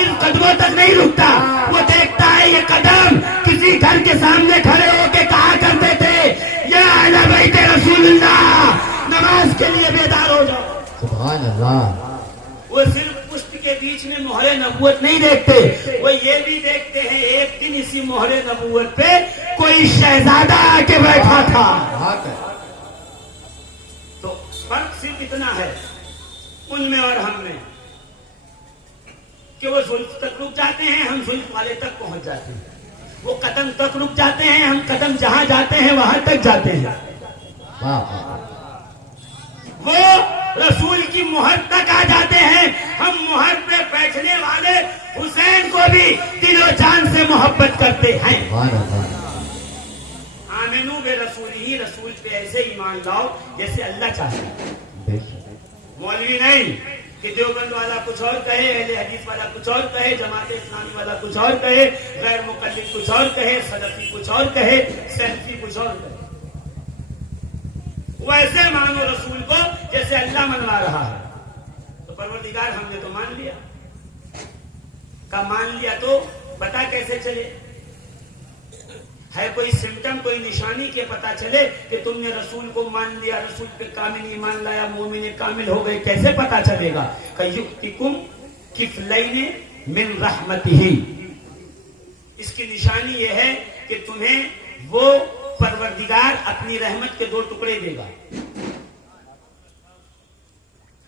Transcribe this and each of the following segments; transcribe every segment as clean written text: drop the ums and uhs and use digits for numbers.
صرف قدموں تک نہیں رکتا، وہ دیکھتا ہے یہ قدم کسی گھر کے سامنے کھڑے ہو کے کہا کرتے تھے یا اہل بیت رسول اللہ، نماز کے لیے بیدار ہو جاؤ. سبحان اللہ. وہ صرف پشت کے بیچ میں مہر نبوت نہیں دیکھتے، وہ یہ بھی دیکھتے ہیں ایک دن اسی مہر نبوت پہ کوئی شہزادہ آ کے بیٹھا تھا. تو فرق صرف اتنا ہے ان میں اور ہم میں کہ وہ زلف تک رک جاتے ہیں، ہم زلف والے تک پہنچ جاتے ہیں. وہ قدم تک رک جاتے ہیں، ہم قدم جہاں جاتے ہیں وہاں تک جاتے ہیں. وہ رسول کی مہر تک آ جاتے ہیں، ہم مہر پہ بیٹھنے والے حسین کو بھی دل و جان سے محبت کرتے ہیں. آمنو بے رسول ہی، رسول پہ ایسے ایمان لاؤ جیسے اللہ چاہتا ہے. مولوی نہیں کہ دیوبند والا کچھ اور کہے، اہل حدیث والا کچھ اور کہے، جماعت اسلامی والا کچھ اور کہے، غیر مقلد کچھ اور کہے، سلفی کچھ اور کہے، سلفی کچھ اور کہے. ویسے مانو رسول کو جیسے اللہ منوا رہا ہے. تو پروردگار ہم نے تو مان لیا. کا مان لیا تو پتا کیسے چلے؟ ہے کوئی سمٹم، کوئی نشانی کے پتا چلے کہ تم نے رسول کو مان لیا، رسول پہ کامل ایمان لایا، مومن کامل ہو گئے؟ کیسے پتا چلے گا؟ کَيُؤْتِكُمْ كِفْلَيْنِ مِنْ رَحْمَتِهِ. اس کی نشانی یہ ہے کہ تمہیں وہ پروردگار اپنی رحمت کے 2 ٹکڑے دے گا.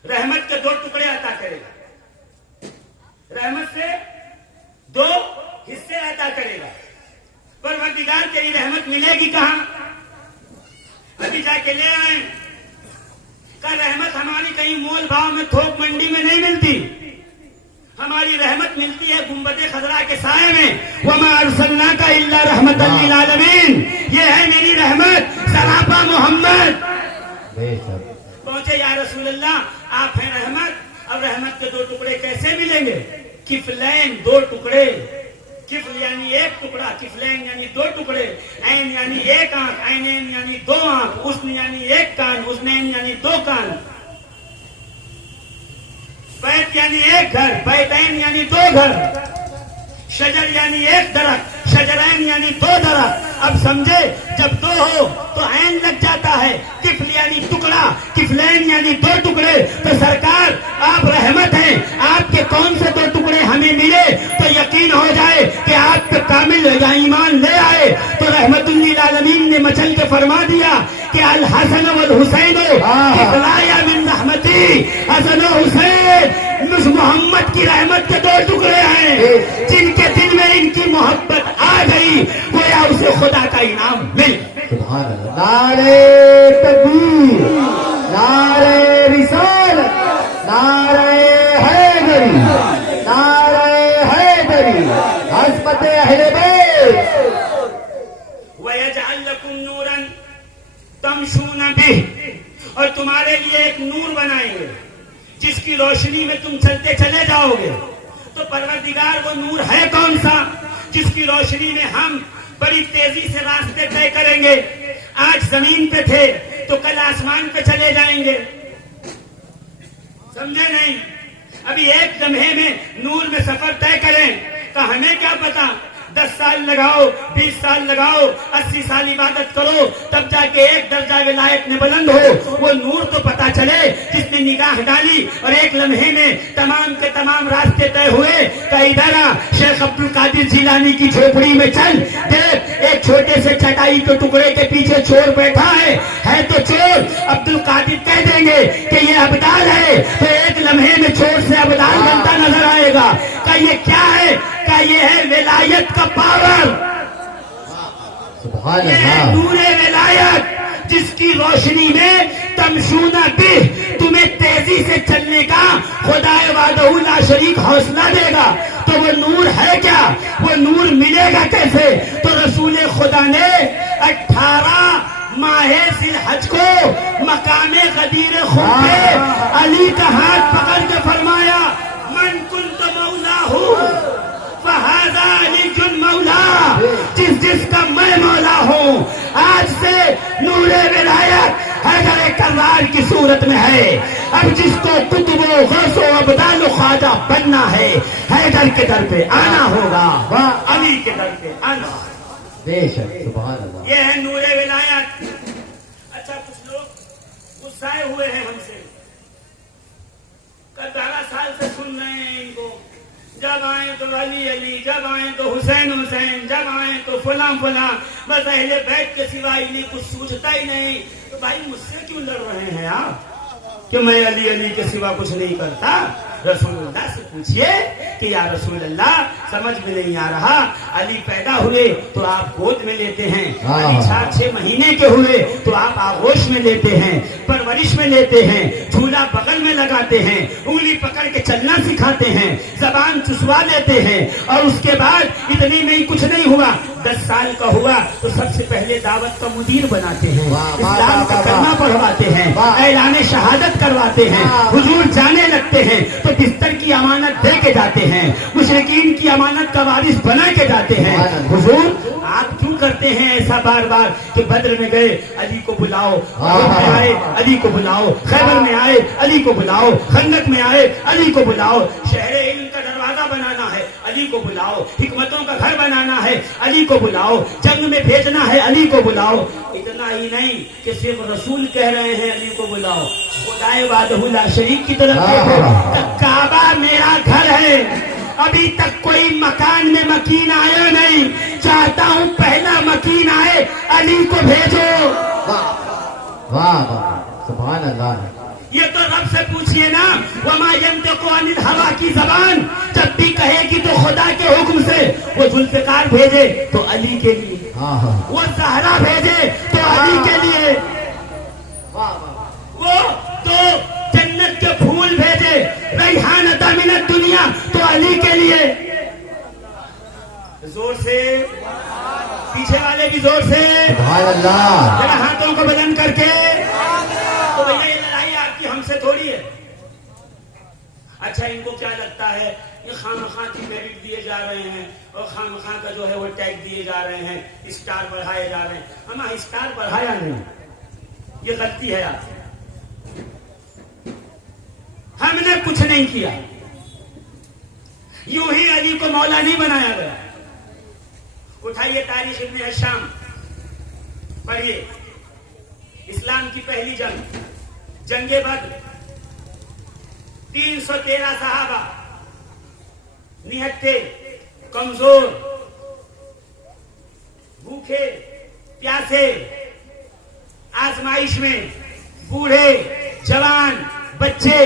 رحمت کے 2 ٹکڑے عطا کرے گا. رحمت سے 2 حصے عطا کرے گا. پروردگار تیری رحمت ملے گی کہاں؟ ابھی جا کے لے آئے. کا رحمت ہماری کہیں مول بھاؤ میں تھوک منڈی میں نہیں ملتی. ہماری رحمت ملتی ہے گنبد خضرا کے سائے میں. وَمَا أَرْسَلْنَاكَ إِلَّا رَحْمَةً لِّلْعَالَمِينَ. یہ ہے میری رحمت. سراپا محمد پہنچے یا رسول اللہ، آپ ہیں رحمت. اب رحمت کے 2 ٹکڑے کیسے ملیں گے؟ کفلین، 2 ٹکڑے. کفل یعنی 1 ٹکڑا، کفلین یعنی 2 ٹکڑے. عین یعنی 1 آنکھ، عینین یعنی 2 آنکھ. حسن یعنی 1 کان، حسنین یعنی 2 کان. بیت یعنی 1 گھر، بیتین یعنی 2 گھر. شجر یعنی 1 درخت، شجرین یعنی 2 درخت. اب سمجھے جب 2 ہو تو عین لگ جاتا ہے. کفل یعنی ٹکڑا، کفلین یعنی 2 ٹکڑے. تو سرکار آپ رحمت ہیں، آپ کے کون سے 2 ٹکڑے ہمیں ملے تو یقین ہو جائے کہ آپ پہ کامل یا ایمان لے آئے. تو رحمت للعالمین نے مچل کے فرما دیا کہ الحسن والحسین کفلایا من رحمتی. حسن و حسین محمد کی رحمت کے 2 ٹکڑے ہیں. جن کے دل میں ان کی محبت آ گئی گویا اسے خدا کا انعام مل. سبحان اللہ. نعرہ تکبیر، نعرہ رسالت، نعرہ حیدری، نعرہ حیدری، عظمت اہل بیت. وَيَجْعَلْ لَكُمْ نُورًا تَمْشُونَ بِهِ. اور تمہارے لیے ایک نور بنائیں گے جس کی روشنی میں تم چلتے چلے جاؤ گے. تو پروردگار وہ نور ہے کون سا جس کی روشنی میں ہم بڑی تیزی سے راستے طے کریں گے؟ آج زمین پہ تھے تو کل آسمان پہ چلے جائیں گے. سمجھے نہیں؟ ابھی ایک لمحے میں نور میں سفر طے کریں تو ہمیں کیا پتا 10 سال لگاؤ، 20 سال لگاؤ، 80 سال عبادت کرو تب جا کے ایک درجہ ولایت میں بلند ہو. وہ نور تو پتا چلے جس نے نگاہ ڈالی اور ایک لمحے میں تمام کے تمام راستے طے ہوئے. کہ ادھر شیخ عبد القادر جیلانی کی جھوپڑی میں چل دیکھ، ایک چھوٹے سے چٹائی کے ٹکڑے کے پیچھے چور بیٹھا ہے تو چور. عبد القادر کہہ دیں گے کہ یہ ابدال ہے تو ایک لمحے میں چور سے ابدال بنتا نظر آئے گا. کہ یہ کیا ہے؟ کہ یہ ہے ولایت کا پاور. یہ ہے نور ولایت جس کی روشنی میں تمشون بہ، تمہیں تیزی سے چلنے کا خدا وحدہ لا شریک حوصلہ دے گا. تو وہ نور ہے کیا؟ وہ نور ملے گا کیسے؟ تو رسول خدا نے 18 ماہ ذی الحج کو مقام غدیر خم پہ علی کا ہاتھ پکڑ کے فرمایا من کنت مولاہ فہذا علی مولا. جس کا میں مولا ہوں، آج سے نور ولایت حیدر تلوار کی صورت میں ہے. اب جس کو قطب و غوث و ابدال و خواجہ بننا ہے حیدر کے در پہ آنا ہوگا, علی کے در پہ آنا. بے شک سبحان اللہ. یہ ہے نور ولایت. اچھا کچھ لوگ غصائے ہوئے ہیں ہم سے, 12 سال سے سن رہے ہیں ان کو, جب آئیں تو علی علی, جب آئیں تو حسین حسین, جب آئیں تو فلاں فلاں, بس اہل بیت کے سوا انہیں کچھ سوچتا ہی نہیں. تو بھائی مجھ سے کیوں لڑ رہے ہیں آپ کہ میں علی علی کے سوا کچھ نہیں کرتا؟ رسول اللہ سے پوچھئے کہ یا رسول اللہ سمجھ میں نہیں آ رہا, علی پیدا ہوئے تو آپ گود میں لیتے ہیں, علی 4-6 مہینے کے ہوئے تو آپ آغوش میں لیتے ہیں, پرورش میں لیتے ہیں, جھولا بغل میں لگاتے ہیں, انگلی پکڑ کے چلنا سکھاتے ہیں, زبان چسوا دیتے ہیں, اور اس کے بعد اتنی میں کچھ نہیں ہوا, 10 سال کا ہوا تو سب سے پہلے دعوت کا مدیر بناتے ہیں, اسلام کا کلمہ پڑھواتے ہیں, اعلان شہادت کرواتے ہیں, حضور جانے لگتے ہیں تو بستر کی امانت دے کے جاتے ہیں, مشرکین کی امانت کا وارث بنا کے جاتے ہیں. حضور آپ کیوں کرتے ہیں ایسا بار بار کہ بدر میں گئے علی کو بلاؤ, میں آئے علی کو بلاؤ, خیبر میں آئے علی کو بلاؤ, خندق میں آئے علی کو بلاؤ, شہر علم کا دروازہ بنانا ہے علی کو بلاؤ, حکمتوں کا گھر بنانا ہے علی کو بلاؤ, جنگ میں بھیجنا ہے علی کو بلاؤ. اتنا ہی نہیں کہ صرف رسول کہہ رہے ہیں علی کو بلاؤ, خدائے وحدہ لا شریک کی طرف دیکھو, کعبہ میرا گھر ہے, ابھی تک کوئی مکان میں مکین آیا نہیں, چاہتا ہوں پہلا مکین آئے, علی کو بھیجو. واہ واہ سبحان اللہ. یہ تو رب سے پوچھئے نا, وما ینطق عن الہوا کی زبان جب بھی کہے گی تو خدا کے حکم سے. وہ ذوالفقار بھیجے تو علی کے لیے, وہ زہرا بھیجے تو علی کے لیے, وہ تو جنت کے پھول بھیجے ریحانۃ من الدنیا تو علی کے لیے. زور سے, پیچھے والے بھی زور سے سبحان اللہ. ذرا ہاتھوں کو بلند کر کے. تو بھیا یہ لڑائی آپ کی ہم سے تھوڑی ہے. اچھا ان کو کیا لگتا ہے یہ خواہ کی میرٹ دیے جا رہے ہیں اور خواہ کا جو ہے وہ ٹیگ دیے جا رہے ہیں, اسٹار بڑھائے جا رہے ہیں. ہمیں اسٹار بڑھایا نہیں, یہ غلطی ہے آپ. ہم نے کچھ نہیں کیا, یوں ہی علی کو مولا نہیں بنایا گیا. اٹھائیے تاریخ ابن ہشام پڑھیے, اسلام کی پہلی جنگ, جنگ بدر, 313 صحابہ نہتے, کمزور, بھوکے پیاسے, آزمائش میں, بوڑھے جوان بچے,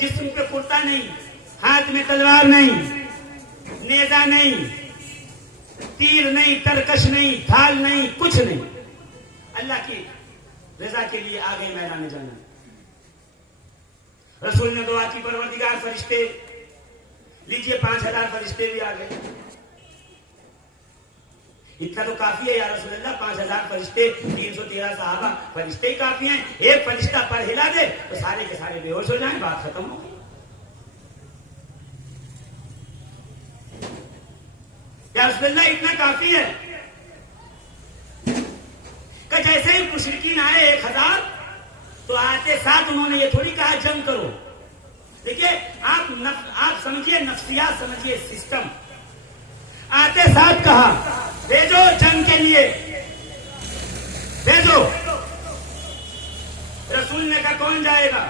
جسم پہ کرتا نہیں, ہاتھ میں تلوار نہیں, نیزہ نہیں, تیر نہیں, ترکش نہیں, ڈھال نہیں, کچھ نہیں, اللہ کی رضا کے لیے آگے میدان میں جانا. رسول نے دعا کی, پروردگار فرشتے لیجیے 5000 فرشتے بھی آ گئے. اتنا تو کافی ہے یا رسول اللہ, 5000 فرشتے, 313 صحابہ, فرشتے ہی کافی ہیں. ایک فرشتہ پر ہلا دے تو سارے کے سارے بے ہوش ہو جائیں, بات ختم ہو گئی. یا رسول اللہ اتنا کافی ہے کہ جیسے ہی مشرکین آئے 1000 تو آتے ساتھ انہوں نے یہ تھوڑی کہا جنگ کرو. دیکھیے آپ سمجھیے نفسیات, سمجھیے سسٹم. آتے ساتھ کہا بھیجو جنگ کے لیے, بھیجو. رسول نے کہا کون جائے گا؟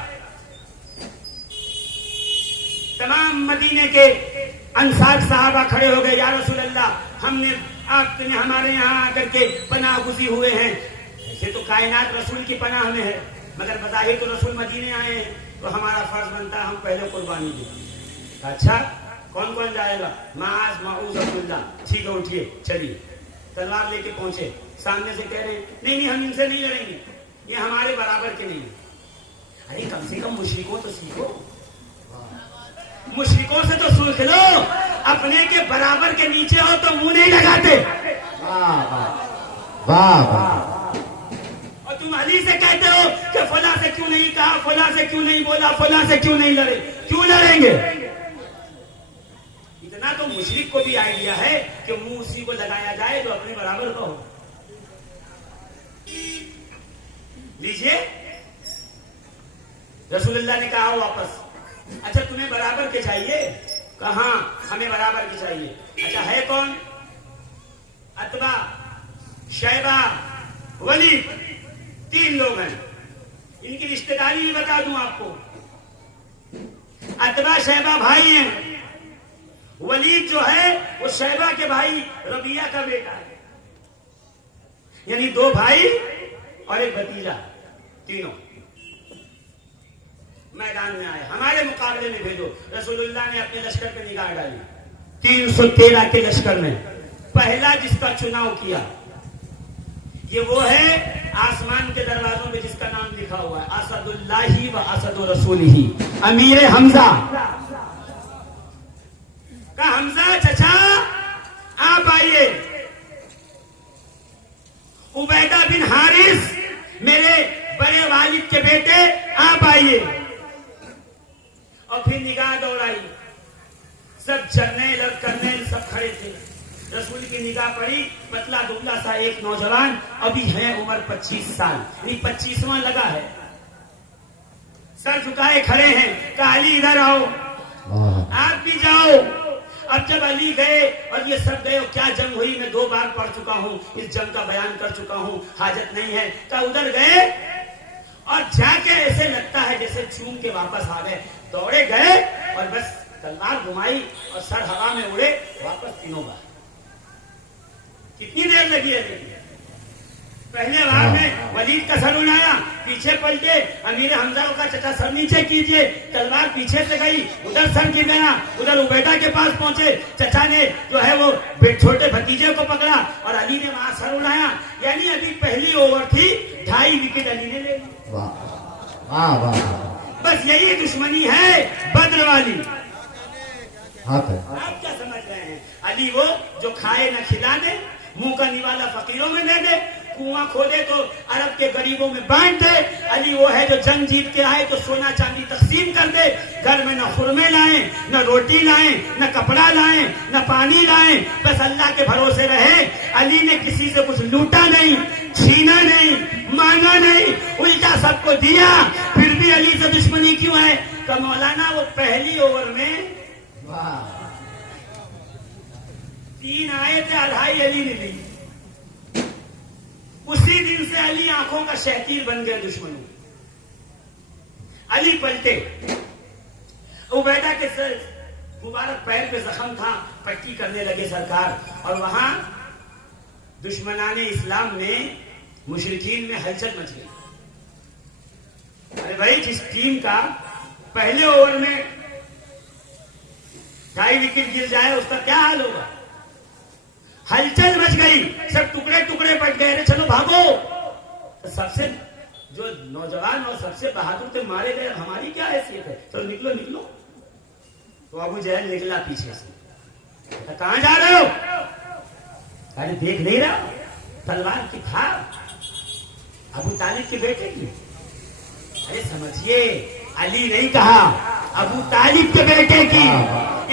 تمام مدینے کے انصار صحابہ کھڑے ہو گئے, یا رسول اللہ ہم نے آپ نے ہمارے یہاں آ کر کے پناہ گزی ہوئے ہیں. ایسے تو کائنات رسول کی پناہ میں ہے, مگر بظاہر تو رسول مدینے آئے ہیں تو ہمارا فرض بنتا ہے ہم پہلے قربانی دیں. اچھا کون کون جائے گا؟ معاذ معوذ عبداللہ. ٹھیک ہے اٹھیے چلیے. تلوار لے کے پہنچے, سامنے سے کہہ رہے ہیں نہیں ہم ان سے نہیں لڑیں گے, یہ ہمارے برابر کے نہیں. ارے کم سے کم مشرکوں تو سیکھو, مشرکوں سے تو سوچ لو, اپنے کے برابر کے نیچے ہو تو منہ نہیں لگاتے. اور تم علی سے کہتے ہو کہ فلاں سے کیوں نہیں کہا, فلاں سے کیوں نہیں بولا, فلاں سے کیوں نہیں لڑے. کیوں لڑیں گے؟ اتنا تو مشرک کو بھی آئیڈیا ہے کہ منہ اسی کو لگایا جائے جو اپنے برابر کا ہو. لیجیے رسول اللہ نے کہا واپس. اچھا تمہیں برابر کے چاہیے؟ کہاں ہمیں برابر کے چاہیے. اچھا ہے کون؟ عتبہ، شیبہ، ولید، 3 لوگ ہیں. ان کی رشتہ داری بھی بتا دوں آپ کو. عتبہ شیبہ بھائی ہیں. ولید جو ہے وہ شیبہ کے بھائی ربیہ کا بیٹا ہے. یعنی 2 بھائی اور ایک بھتیجا، تینوں میدان میں آئے. ہمارے مقابلے میں بھیجو. رسول اللہ نے اپنے لشکر پہ نگاہ ڈالی. 313 کے لشکر میں پہلا جس کا چناؤ کیا یہ وہ ہے آسمان کے دروازوں میں جس کا نام لکھا ہوا ہے اسد اللہ و اسد رسولہ، امیر حمزہ. کہا حمزہ چچا آپ آئیے. عبیدہ بن حارث میرے بڑے والد کے بیٹے آپ آئیے. اور پھر نگاہ دوڑائی. سب جرنیل اور کرنیل سب کھڑے تھے. رسول کی نگاہ پڑی. پتلا دبلا سا ایک نوجوان ابھی ہے عمر 25 سال، یعنی 25واں لگا ہے. سر جھکائے کھڑے ہیں. کہا علی ادھر آؤ، آپ بھی جاؤ. اب جب علی گئے اور یہ سب گئے، کیا جنگ ہوئی میں 2 بار پڑھ چکا ہوں، اس جنگ کا بیان کر چکا ہوں، حاجت نہیں ہے. کہا ادھر گئے اور جا کے ایسے لگتا ہے جیسے چوم کے واپس آ گئے. دوڑے گئے اور بس تلوار گھمائی اور سر ہوا میں اڑے واپس. تینوں بار کتنی دیر لگی ہے؟ پہلے بار میں ولید کا سر اڑایا، پیچھے پلٹے، امیر حمزہ کا چچا سر نیچے کیجئے، تلوار پیچھے سے گئی، ادھر سر گر گیا، ادھر عبیدہ کے پاس پہنچے، چچا نے جو ہے وہ چھوٹے بھتیجے کو پکڑا اور علی نے وہاں سر اڑایا. یعنی ابھی پہلی اوور تھی، 2.5 وکٹ علی نے لے لی. بس یہی دشمنی ہے بدر والی. آپ کیا سمجھ رہے ہیں؟ علی وہ جو کھائے نہ کھلا دے، منہ کا نوالا فقیروں میں دے دے، کنواں کھودے تو عرب کے غریبوں میں بانٹ دے. علی وہ ہے جو جنگ جیت کے آئے تو سونا چاندی تقسیم کر دے. گھر میں نہ خرمے لائیں، نہ روٹی لائیں، نہ کپڑا لائیں، نہ پانی لائیں، بس اللہ کے بھروسے رہے. علی نے کسی سے کچھ لوٹا نہیں، چھینا نہیں، مانگا نہیں، الٹا سب کو دیا. پھر بھی علی سے دشمنی کیوں ہے؟ کہ مولانا وہ پہلی اوور میں 3 آئے تھے، 2.5 علی نے لی. اسی دن سے علی آنکھوں کا شہتیر بن گیا دشمنوں. علی پلٹے. عبیدہ کے سر مبارک پیر پہ زخم تھا، پٹی کرنے لگے سرکار. اور وہاں دشمنان اسلام میں مشرکین میں ہلچل مچ گئی. ارے بھائی جس ٹیم کا پہلے اوور میں 2.5 وکٹ گر جائے اس کا کیا حال ہوگا؟ ہلچل مچ گئی، سب ٹکڑے ٹکڑے پٹ گئے. ارے چلو بھاگو. سب سے جو نوجوان اور سب سے بہادر تھے مارے گئے. ہماری کیا حیثیت ہے؟ چلو نکلو نکلو. تو ابو جہل نکلا پیچھے سے. کہاں جا رہے ہو؟ ارے دیکھ نہیں رہا تلوار کی دھار ابو طالب کے بیٹے کی. ارے سمجھیے علی نہیں کہا، ابو طالب کے بیٹے کی.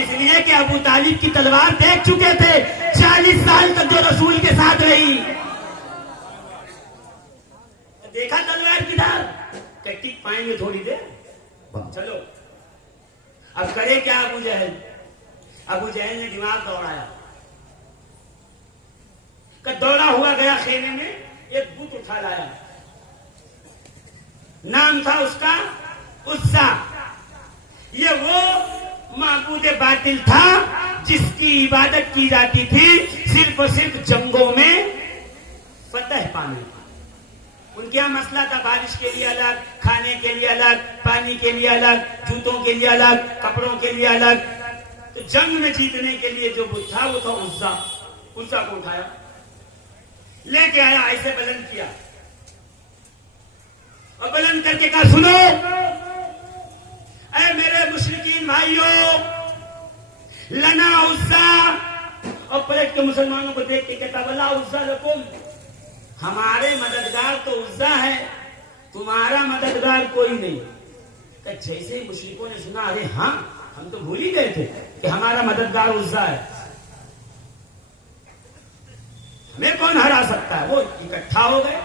اس لیے کہ ابو طالب کی تلوار دیکھ چکے تھے 40 سال تک جو رسول کے ساتھ رہی. دیکھا تلوار کی دھار، ٹک پائیں گے تھوڑی دیر. چلو اب کرے کیا ابو جہل؟ ابو جہل نے دماغ دوڑایا. دوڑا ہوا گیا خیمے میں، ایک بت اٹھا لایا. نام تھا اس کا عزا. یہ وہ معبود باطل تھا جس کی عبادت کی جاتی تھی صرف اور صرف جنگوں میں فتح پانے. ان کے یہاں مسئلہ تھا بارش کے لیے الگ، کھانے کے لیے الگ، پانی کے لیے الگ، جوتوں کے لیے الگ، کپڑوں کے لیے الگ. تو جنگ میں جیتنے کے لیے جو بت تھا وہ تھا عزا. عزا کو اٹھایا، لے کے آیا، ایسے بلند کیا اور بلند کر کے کہا سنو اے میرے مشرکین بھائیوں، لنا عزا. اور پلٹ کے مسلمانوں کو دیکھ کے کہتا ولا عزا لکم، ہمارے مددگار تو عزا ہے، تمہارا مددگار کوئی نہیں. کہ جیسے ہی مشرکوں نے سنا ارے ہاں ہم تو بھول ہی گئے تھے کہ ہمارا مددگار عزا ہے، ہمیں کون ہرا سکتا ہے. وہ اکٹھا ہو گئے.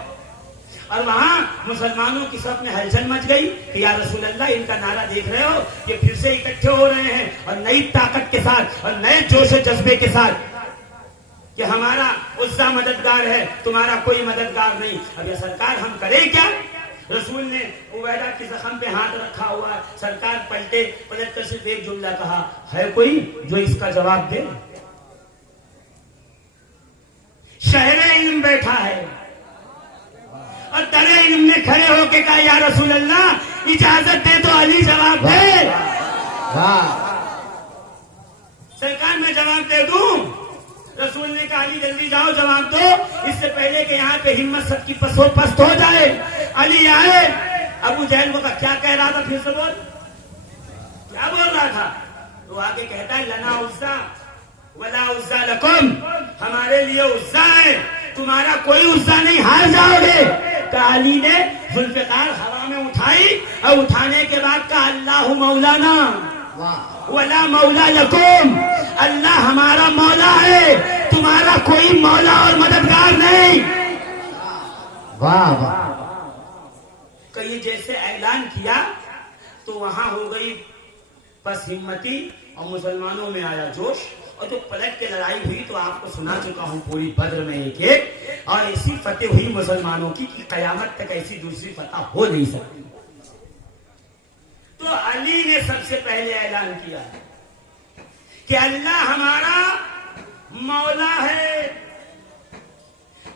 اور وہاں مسلمانوں کی صف میں ہلچل مچ گئی کہ یا رسول اللہ ان کا نعرہ دیکھ رہے ہو، یہ پھر سے اکٹھے ہو رہے ہیں اور نئی طاقت کے ساتھ اور نئے جوش و جذبے کے ساتھ کہ ہمارا عزا مددگار ہے، تمہارا کوئی مددگار نہیں۔ اب یہ سرکار ہم کریں کیا؟ رسول نے عبیدہ کے زخم پہ ہاتھ رکھا ہوا ہے، سرکار پلٹ کر صرف ایک جملہ کہا، ہے کوئی جو اس کا جواب دے؟ شہر علم بیٹھا ہے اور در علم نے کھڑے ہو کے کہا یا رسول اللہ اجازت دے تو علی جواب دے۔ سرکار میں جواب دے دوں؟ رسول نے کہا علی جلدی جاؤ جواب دو، اس سے پہلے کہ یہاں پہ ہمت سب کی پس و پست ہو جائے۔ علی آئے، ابو جہل کو کیا کہہ رہا تھا؟ پھر سے بول، کیا بول رہا تھا؟ وہ آگے کہتا ہے لنا عزا ولا عزا لکم، ہمارے لیے عزا ہے، تمہارا کوئی عزا نہیں، ہار جاؤ گے۔ کہ علی نے ذوالفقار ہوا میں اٹھائی اور اٹھانے کے بعد کہا اللہ مولانا ولا مولا لکم، اللہ ہمارا مولا ہے، تمہارا کوئی مولا اور مددگار نہیں۔ واہ واہ، کہ یہ جیسے اعلان کیا تو وہاں ہو گئی پس ہمتی اور مسلمانوں میں آیا جوش، اور جو پلٹ کے لڑائی ہوئی تو آپ کو سنا چکا ہوں پوری بدر میں ایک اور ایسی فتح ہوئی مسلمانوں کی کہ قیامت تک ایسی دوسری فتح ہو نہیں سکتی۔ تو علی نے سب سے پہلے اعلان کیا کہ اللہ ہمارا مولا ہے،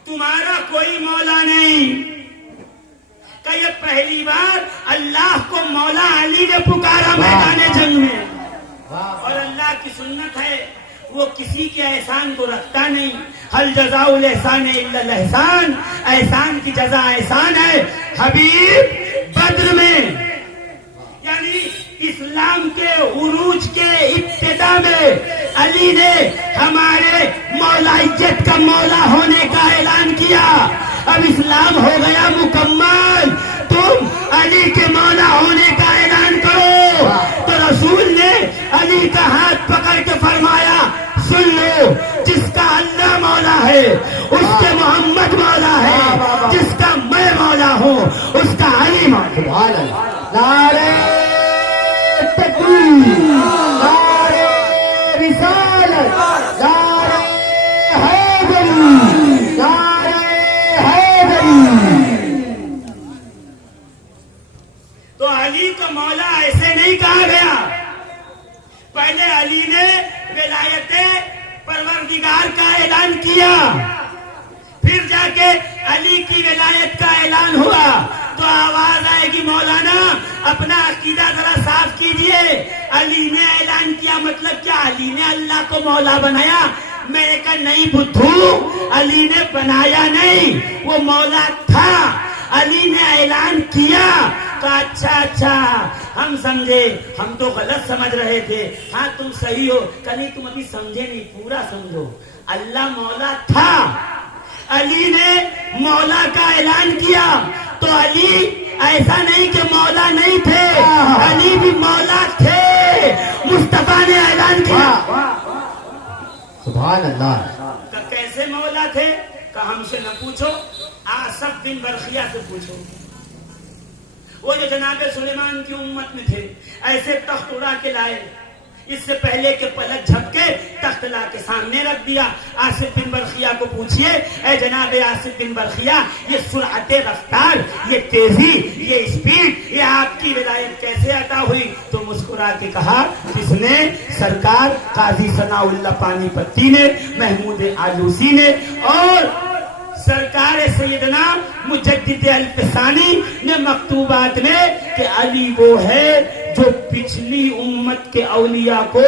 تمہارا کوئی مولا نہیں۔ کہ یہ پہلی بار اللہ کو مولا علی نے پکارا میدان جنگ میں، اور اللہ کی سنت ہے وہ کسی کے احسان کو رکھتا نہیں، حل جزاء الاحسان الا الاحسان، احسان کی جزا احسان ہے۔ حبیب بدر میں یعنی اسلام کے عروج کے ابتدا میں علی نے ہمارے مولائیت کا مولا ہونے کا اعلان کیا۔ اب اسلام ہو گیا مکمل، تم علی کے مولا ہونے کا اعلان کرو۔ تو رسول نے علی کا ہاتھ پکڑ کے فرمایا سن لو، جس کا اللہ مولا ہے اس کے محمد مولا ہے، جس کا میں مولا ہوں اس کا علی مولا۔ سبحان اللہ، نعرہ تکبیر، نعرہ رسالت، نعرہ حیدری، نعرہ حیدری۔ تو علی کا مولا ایسے نہیں کہا گیا، پہلے علی نے ولایت پروردگار کا اعلان کیا، پھر جا کے علی کی ولایت کا اعلان ہوا۔ تو آواز آئے گی مولانا اپنا عقیدہ ذرا صاف کیجئے، علی نے اعلان کیا مطلب کیا؟ علی نے اللہ کو مولا بنایا؟ میں نے کہا نہیں بدھو، علی نے بنایا نہیں، وہ مولا تھا، علی نے اعلان کیا۔ کہا اچھا ہم سمجھے، ہم تو غلط سمجھ رہے تھے۔ ہاں تم صحیح ہو، کہ نہیں تم ابھی سمجھے نہیں، پورا سمجھو۔ اللہ مولا تھا، علی نے مولا کا اعلان کیا، تو علی ایسا نہیں کہ مولا نہیں تھے، علی بھی مولا تھے۔ مصطفیٰ نے اعلان کیا، سبحان اللہ، کہ کیسے مولا تھے؟ کہ ہم سے نہ پوچھو، آصف بن برخیہ سے پوچھو، وہ جو جناب سلیمان کی امت میں تھے، ایسے تخت اڑا کے لائے، اس سے پہلے کہ پلک جھپ کے تخت لا کے سامنے رکھ دیا۔ آصف بن برخیہ کو پوچھئے، اے جناب آصف بن برخیہ، یہ سرعت رفتار، یہ تیزی، یہ اسپیڈ، یہ آپ کی ولایت کیسے عطا ہوئی؟ تو مسکرا کے کہا جس نے سرکار قاضی ثناء اللہ پانی پتی نے، محمود آلوسی نے اور سرکار سیدنا مجدد الفسانی نے مکتوبات میں کہ علی وہ ہے جو پچھلی امت کے اولیاء کو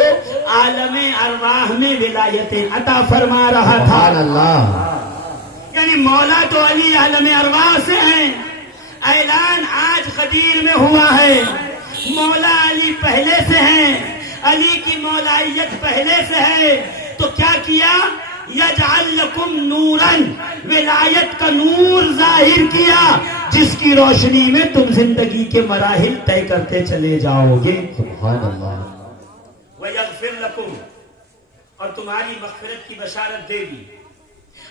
عالم ارواح میں ولایتیں عطا فرما رہا تھا۔ سبحان اللہ، یعنی مولا تو علی عالم ارواح سے ہیں، اعلان آج غدیر میں ہوا ہے، مولا علی پہلے سے ہیں، علی کی مولائیت پہلے سے ہے۔ تو کیا کیا؟ یجعل لکم نورن، ولایت کا نور ظاہر کیا جس کی روشنی میں تم زندگی کے مراحل طے کرتے چلے جاؤ گے۔ سبحان اللہ، ویغفر لکم، اور تمہاری مغفرت کی بشارت دے دی۔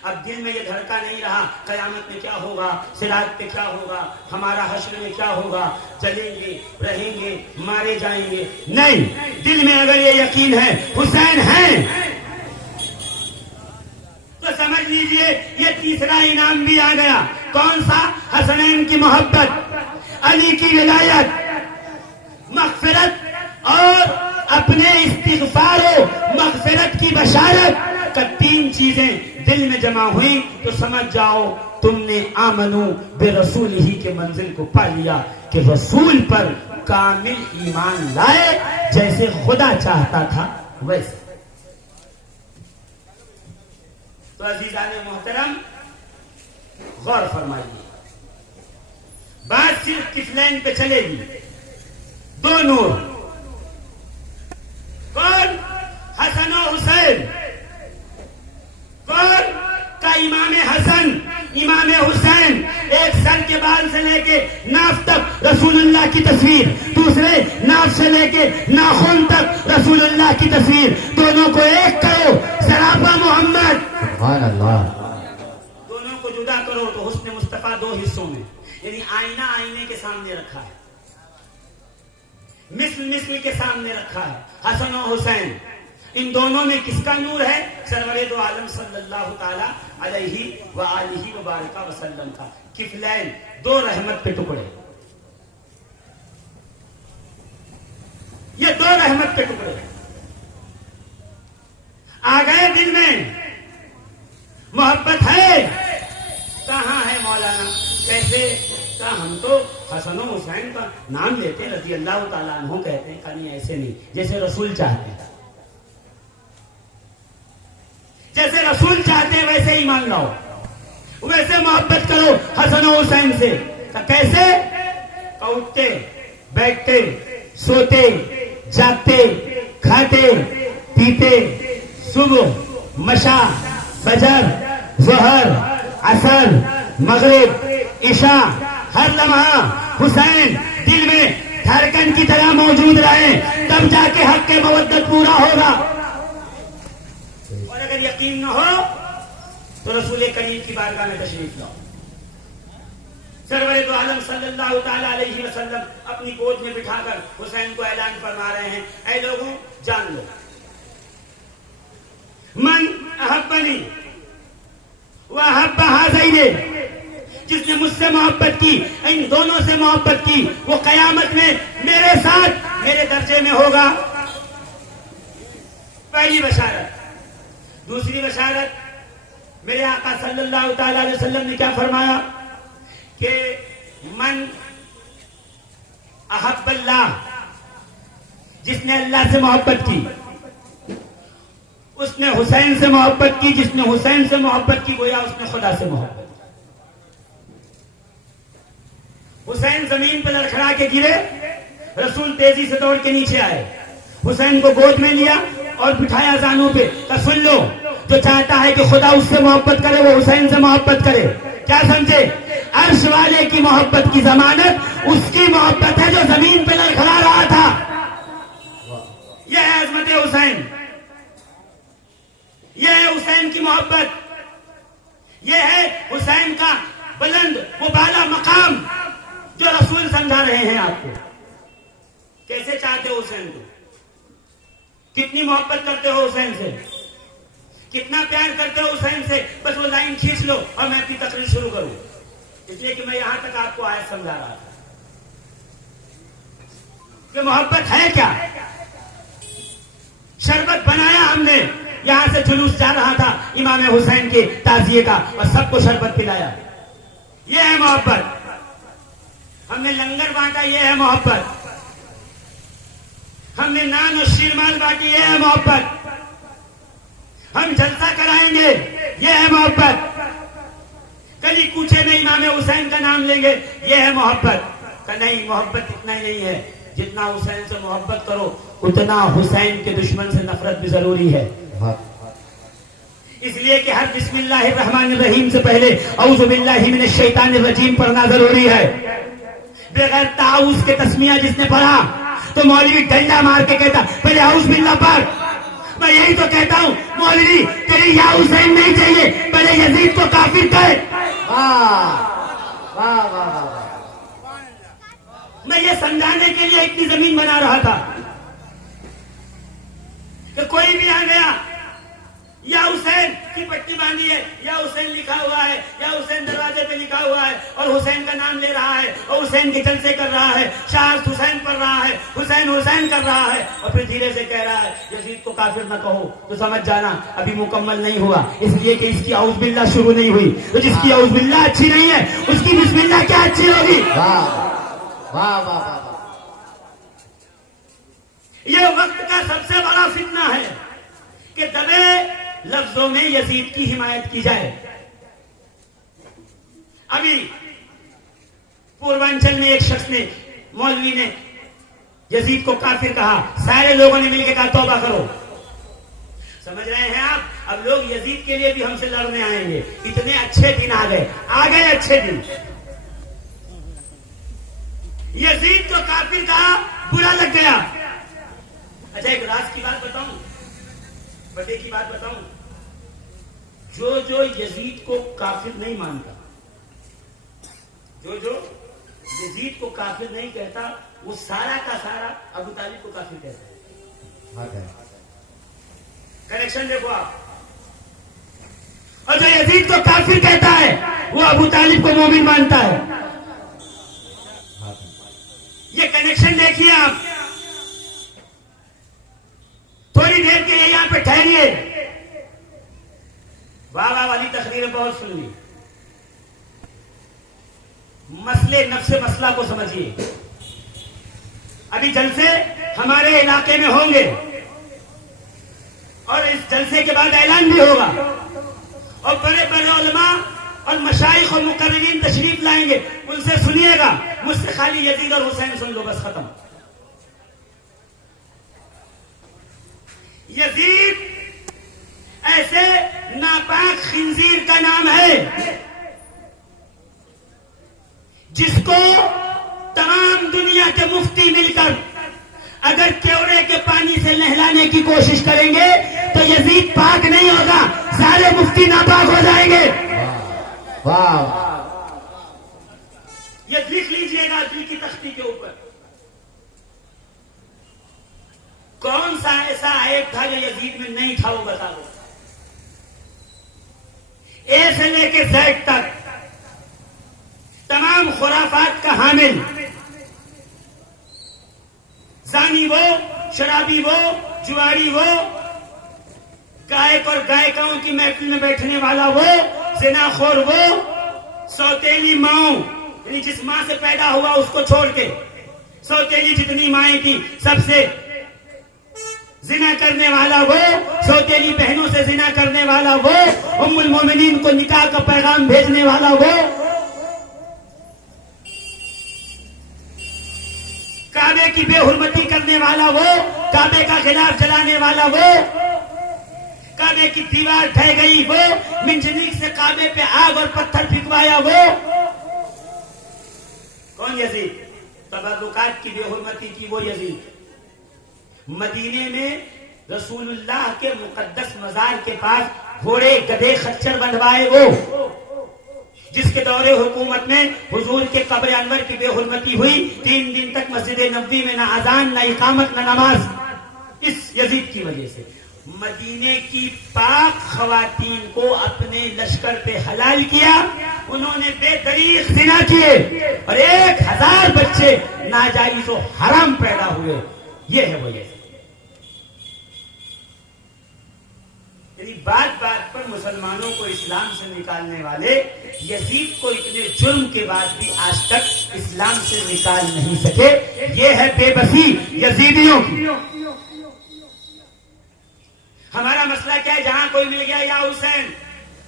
اب دل میں یہ دھڑکا نہیں رہا قیامت میں کیا ہوگا، صراط پہ کیا ہوگا، ہمارا حشر میں کیا ہوگا، چلیں گے رہیں گے مارے جائیں گے، نہیں، دل میں اگر یہ یقین ہے حسین ہیں تو سمجھ لیجئے یہ تیسرا انعام بھی آ گیا۔ کون سا؟ حسنین کی محبت، علی کی ولایت، مغفرت اور اپنے استغفار و مغفرت کی بشارت کا تین چیزیں دل میں جمع ہوئی تو سمجھ جاؤ تم نے آمنو برسول ہی کے منزل کو پا لیا کہ رسول پر کامل ایمان لائے جیسے خدا چاہتا تھا ویسے۔ تو عزیزان محترم غور فرمائیے، بات صرف کفلین پہ چلے گی، دو نور، کون؟ حسن و حسین۔ کون کا؟ امام حسن، امام حسین، ایک سر کے بال سے لے کے ناف تک رسول اللہ کی تصویر، دوسرے ناف سے لے کے ناخن تک رسول اللہ کی تصویر، دونوں کو ایک کرو سراپا محمد، سبحان اللہ۔ دونوں کو جدا کرو تو حسن مصطفیٰ دو حصوں میں، یعنی آئینہ آئینے کے سامنے رکھا ہے، مثل مثل کے سامنے رکھا ہے، حسن و حسین۔ ان دونوں میں کس کا نور ہے؟ سرور دو عالم صلی اللہ تعالی علیہ وآلہ وبارک وسلم کا۔ کفلین، دو رحمت کے ٹکڑے، یہ دو رحمت کے ٹکڑے آ گئے دل میں، محبت ہے، کہاں ہے مولانا؟ کیسے؟ کہا ہم تو حسن و حسین کا نام لیتے ہیں، رضی اللہ تعالیٰ عنہ کہتے ہیں، کہا نہیں ایسے نہیں، جیسے رسول چاہتے ہیں، جیسے رسول چاہتے ہیں ویسے ایمان لاؤ، ویسے محبت کرو حسن و حسین سے۔ کیسے؟ اٹھتے بیٹھتے سوتے جاگتے کھاتے پیتے، صبح مشاء فجر ظہر عصر مغرب عشاء، ہر لمحہ حسین دل میں دھڑکن کی طرح موجود رہے، تب جا کے حق کے مودت پورا ہوگا۔ اور اگر یقین نہ ہو تو رسول کریم کی بارگاہ میں تشریف لاؤ۔ سرور دو عالم صلی اللہ تعالی علیہ وسلم اپنی گود میں بٹھا کر حسین کو اعلان فرما رہے ہیں، اے لوگوں جان لو، من احبنی وَأَحَبَّ هَذَيْنِ، جس نے مجھ سے محبت کی، ان دونوں سے محبت کی، وہ قیامت میں میرے ساتھ میرے درجے میں ہوگا۔ پہلی بشارت۔ دوسری بشارت، میرے آقا صلی اللہ تعالی علیہ وسلم نے کیا فرمایا کہ من احب اللہ، جس نے اللہ سے محبت کی اس نے حسین سے محبت کی، جس نے حسین سے محبت کی گویا اس نے خدا سے محبت کی۔ حسین زمین پہ لڑکھڑا کے گرے، رسول تیزی سے دوڑ کے نیچے آئے، حسین کو گود میں لیا اور بٹھایا زانوں پہ، کہ سن لو، جو چاہتا ہے کہ خدا اس سے محبت کرے وہ حسین سے محبت کرے۔ کیا سمجھے؟ عرش والے کی محبت کی ضمانت اس کی محبت ہے جو زمین پہ لڑکھڑا رہا تھا۔ یہ ہے عظمت حسین، یہ ہے حسین کی محبت، یہ ہے حسین کا بلند وہ بالا مقام جو رسول سمجھا رہے ہیں آپ کو۔ کیسے چاہتے ہو حسین کو؟ کتنی محبت کرتے ہو حسین سے؟ کتنا پیار کرتے ہو حسین سے؟ بس وہ لائن کھینچ لو اور میں اپنی تقریر شروع کروں، اس لیے کہ میں یہاں تک آپ کو آیت سمجھا رہا تھا کہ محبت ہے کیا۔ شربت بنایا ہم نے، یہاں سے جلوس جا رہا تھا امام حسین کے تعزیے کا اور سب کو شربت پلایا، یہ ہے محبت۔ ہم نے لنگر بانٹا، یہ ہے محبت۔ ہم نے نان اور شیرمال بانٹی، یہ ہے محبت۔ ہم جلسہ کرائیں گے، یہ ہے محبت۔ کلی کوچے میں امام حسین کا نام لیں گے، یہ ہے محبت۔ کہ نہیں، محبت اتنا ہی نہیں ہے، جتنا حسین سے محبت کرو اتنا حسین کے دشمن سے نفرت بھی ضروری ہے۔ اس لیے کہ ہر بسم اللہ الرحمن الرحیم سے پہلے اعوذ باللہ من الشیطان الرجیم پڑھنا ضروری ہے۔ بغیر تعوذ کے تسمیہ جس نے پڑھا تو مولوی ڈنڈا مار کے کہتا پہلے اعوذ باللہ پڑھ۔ میں یہی تو کہتا ہوں مولوی تیری یا حسین نہیں چاہیے، پہلے یزید کو کافر کر۔ میں یہ سمجھانے کے لیے اتنی زمین بنا رہا تھا کہ کوئی بھی آ گیا یا حسین کی پٹی باندھی ہے، یا حسین لکھا ہوا ہے، یا حسین دروازے پہ لکھا ہوا ہے اور حسین کا نام لے رہا ہے اور حسین کے جلسے کر رہا ہے، شاعت حسین پڑھ رہا ہے، حسین حسین کر رہا ہے، اور پھر دھیرے سے کہہ رہا ہے یزید کو کافر نہ کہو، تو سمجھ جانا ابھی مکمل نہیں ہوا، اس لیے کہ اس کی اعوذ باللہ شروع نہیں ہوئی۔ تو جس کی اعوذ باللہ اچھی نہیں ہے اس کی بسم اللہ کیا اچھی ہوگی؟ یہ وقت کا سب سے بڑا فتنہ ہے کہ دبے لفظوں میں یزید کی حمایت کی جائے۔ ابھی پوروانچل میں ایک شخص نے، مولوی نے یزید کو کافر کہا، سارے لوگوں نے مل کے کہا توبہ کرو۔ سمجھ رہے ہیں آپ؟ اب لوگ یزید کے لیے بھی ہم سے لڑنے آئیں گے، اتنے اچھے دن آ گئے اچھے دن۔ یزید کو کافر کہا، برا لگ گیا۔ اچھا ایک راز کی بات بتاؤں، بڑے کی بات بتاؤں، جو یزید کو کافر نہیں مانتا، جو یزید کو کافر نہیں کہتا، وہ سارا کا سارا ابو طالب کو کافر کہتا ہے۔ کنیکشن دیکھو آپ۔ اور جو یزید کو کافر کہتا ہے وہ ابو طالب کو مومن مانتا ہے۔ یہ کنیکشن دیکھیے آپ۔ تھوڑی دیر کے لیے یہاں پہ ٹھہریے۔ واہ والی تقریر بہت سن لی، مسئلے نفس مسئلہ کو سمجھیے۔ ابھی جلسے ہمارے علاقے میں ہوں گے اور اس جلسے کے بعد اعلان بھی ہوگا، اور بڑے بڑے علماء اور مشائخ اور مقررین تشریف لائیں گے، ان سے سنیے گا۔ مجھ سے خالی یزید اور حسین سن لو، بس ختم۔ یزید ایسے ناپاک خنزیر کا نام ہے جس کو تمام دنیا کے مفتی مل کر اگر کیوڑے کے پانی سے نہلانے کی کوشش کریں گے تو یزید پاک نہیں ہوگا، سارے مفتی ناپاک ہو جائیں گے۔ یہ لکھ لیجئے گا دل کی تختی کے اوپر۔ کون سا ایسا عیب تھا جو یزید میں نہیں تھا، وہ بتا دو۔ اے سے لے کے زیڈ تک تمام خرافات کا حامل، زانی وہ، شرابی وہ، جواری وہ، گائک اور گائکاؤں کی محفل میں بیٹھنے والا وہ، زناخور وہ، سوتیلی ماؤں یعنی جس ماں سے پیدا ہوا اس کو چھوڑ کے سوتیلی جتنی مائیں تھی سب سے زنا کرنے والا وہ، سوتیلی بہنوں سے زنا کرنے والا وہ، ام المومنین کو نکاح کا پیغام بھیجنے والا وہ، کعبے کی بے حرمتی کرنے والا وہ، کعبے کا خلاف جلانے والا وہ، کعبے کی دیوار ڈھہ گئی وہ، منجنیق سے کعبے پہ آگ اور پتھر پھینکوایا وہ۔ کون یزید؟ تبرکات کی بے حرمتی کی وہ یزید۔ مدینے میں رسول اللہ کے مقدس مزار کے پاس گھوڑے گدھے خچر بندھوائے وہ، جس کے دور حکومت میں حضور کے قبر انور کی بے حرمتی ہوئی، 3 دن تک مسجد نبوی میں نہ اذان، نہ اقامت، نہ نماز، اس یزید کی وجہ سے۔ مدینے کی پاک خواتین کو اپنے لشکر پہ حلال کیا، انہوں نے بے دریغ زنا کیے اور 1000 بچے ناجائز و حرام پیدا ہوئے۔ یہ ہے وجہ۔ یعنی بات بات پر مسلمانوں کو اسلام سے نکالنے والے یزید کو اتنے جرم کے بعد بھی آج تک اسلام سے نکال نہیں سکے۔ یہ ہے بے بسی یزیدیوں کی۔ ہمارا مسئلہ کیا ہے؟ جہاں کوئی مل گیا یا حسین،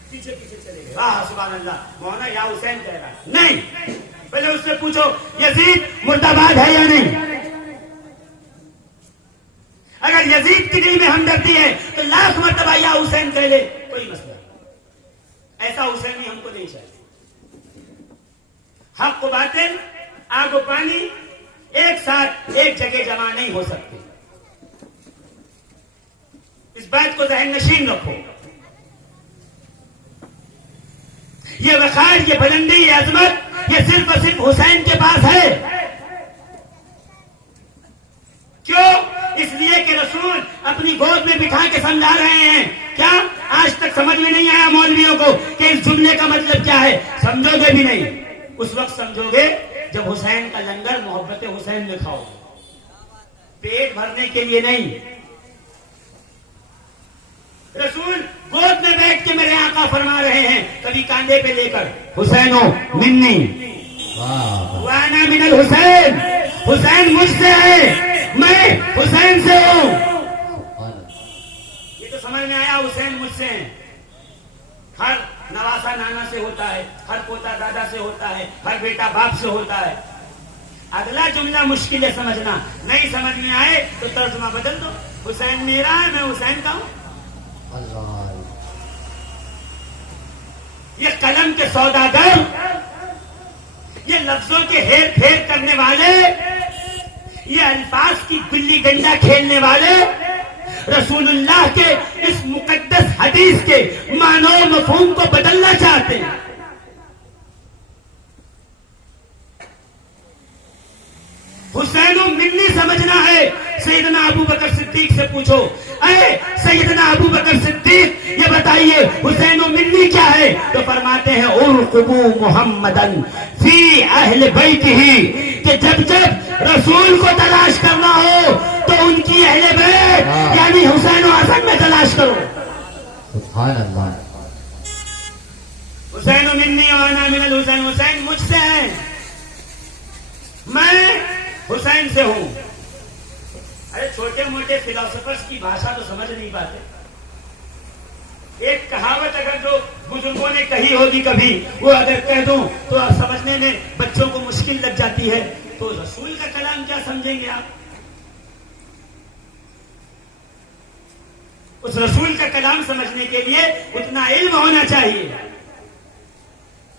پیچھے پیچھے چلے گئے، واہ سبحان اللہ، مولانا یا حسین کہہ رہا ہے۔ نہیں، پہلے اس سے پوچھو یزید مرد آباد ہے یا نہیں۔ اگر یزید کی دل میں ہمدردی ہے تو 1,00,000 مرتبہ یا حسین کہہ لے، کوئی مسئلہ نہیں۔ ایسا حسین ہی ہم کو نہیں چاہیے۔ حق و باطل، آگ و پانی ایک ساتھ ایک جگہ جمع نہیں ہو سکتے۔ اس بات کو ذہن نشین رکھو. یہ وقار، یہ بلندی، یہ عظمت، یہ صرف اور صرف حسین کے پاس ہے. کیوں؟ اس لیے کہ رسول اپنی گود میں بٹھا کے سمجھا رہے ہیں. کیا آج تک سمجھ میں نہیں آیا مولویوں کو کہ اس جملے کا مطلب کیا ہے؟ سمجھو گے بھی نہیں. اس وقت سمجھو گے جب حسین کا لنگر محبت حسین میں کھاؤ، پیٹ بھرنے کے لیے نہیں. رسول گود میں بیٹھ کے میرے آقا فرما رہے ہیں، کبھی کاندھے پہ لے کر، حسین منی وانا من الحسین، حسین مجھ سے ہے، میں حسین سے ہوں. یہ تو سمجھ میں آیا، حسین مجھ سے ہیں. ہر نواسا نانا سے ہوتا ہے، ہر پوتا دادا سے ہوتا ہے، ہر بیٹا باپ سے ہوتا ہے. اگلا جملہ مشکل ہے سمجھنا، نہیں سمجھ میں آئے تو ترجمہ بدل دو. حسین میرا ہے، میں حسین کا ہوں. یہ قلم کے سوداگر، یہ لفظوں کے ہیر پھیر کرنے والے، یہ الفاظ کی گلی ڈنڈا کھیلنے والے رسول اللہ کے اس مقدس حدیث کے معنی و مفہوم کو بدلنا چاہتے ہیں. حسین و منی سمجھنا ہے. سیدنا ابو بکر صدیق سے پوچھو، اے سیدنا ابو بکر صدیق یہ بتائیے حسین و منی کیا ہے؟ تو فرماتے ہیں ارقبوا محمدن فی اہل بیت ہی، کہ جب جب رسول کو تلاش کرنا ہو تو ان کی اہل بیت یعنی حسین و حسن میں تلاش کرو. سبحان اللہ. حسین و منی وانا من الحسین، حسین مجھ سے ہے، میں حسین سے ہوں. ارے چھوٹے موٹے فلاسفرز کی بھاشا تو سمجھ نہیں پاتے. ایک کہاوت اگر جو بزرگوں نے کہی ہوگی کبھی، وہ اگر کہہ دوں تو آپ سمجھنے میں بچوں کو مشکل لگ جاتی ہے. تو رسول کا کلام کیا سمجھیں گے آپ؟ اس رسول کا کلام سمجھنے کے لیے اتنا علم ہونا چاہیے.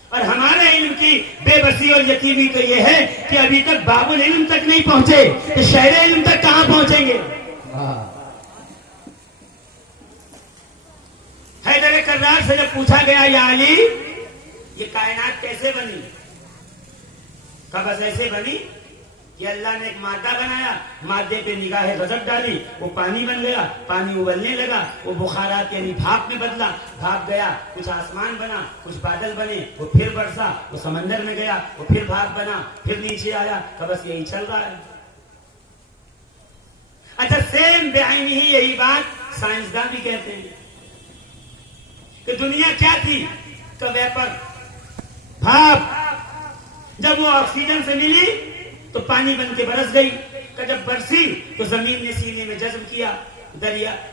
اور ہمارے علم کی بے بسی اور یتیمی تو یہ ہے کہ ابھی تک باب العلم تک نہیں پہنچے تو شہر علم تک کہاں پہنچیں گے؟ حیدر کرار سے جب پوچھا گیا یا علی یہ کائنات کیسے بنی؟ کہا بس ایسے بنی کہ اللہ نے ایک مادہ بنایا، مادے پہ نگاہ غضب ڈالی، وہ پانی بن گیا، پانی ابلنے لگا، وہ بخارات یعنی بھاپ میں بدلا، بھاپ گیا، کچھ آسمان بنا، کچھ بادل بنے، وہ پھر برسا، وہ سمندر میں گیا، وہ پھر بھاپ بنا، پھر نیچے آیا. تو بس یہی چل رہا ہے. اچھا سیم بعینی ہی یہی بات سائنسدان بھی کہتے ہیں کہ دنیا کیا تھی؟ کہ ویپر، بھاپ. جب وہ آکسیجن سے ملی تو پانی بن کے برس گئی. کہ جب برسی تو زمین نے سینے میں جذب کیا، دریا